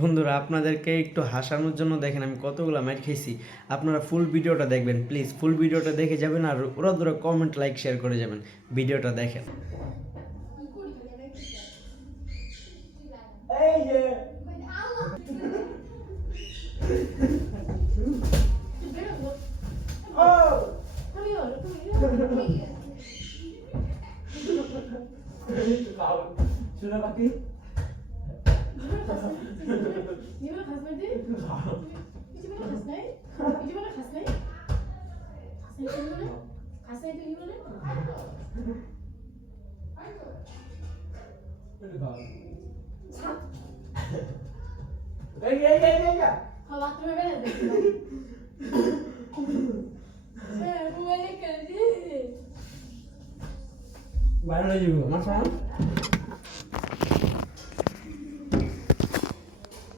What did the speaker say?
বন্ধুরা আপনাদেরকে একটু হাসানোর জন্য দেখেন আমি কতগুলো মাইর খেয়েছি। আপনারা ফুল ভিডিওটা দেখবেন প্লিজ, ফুল ভিডিওটা দেখে যাবেন আর ওরা ধরে কমেন্ট লাইক শেয়ার করে যাবেন। ভিডিওটা দেখেন। এই যে শোনা বাকি নিবেন খাস নাই তুই? কিছু বলে খাস নাই? কিছু বলে খাস নাই? খাস নাই তুই বলে? হ্যাঁ বাথরুমে বেড়ে দেখি হ্যাঁ মোবাইলে কেটে বাইরে যাবো আমার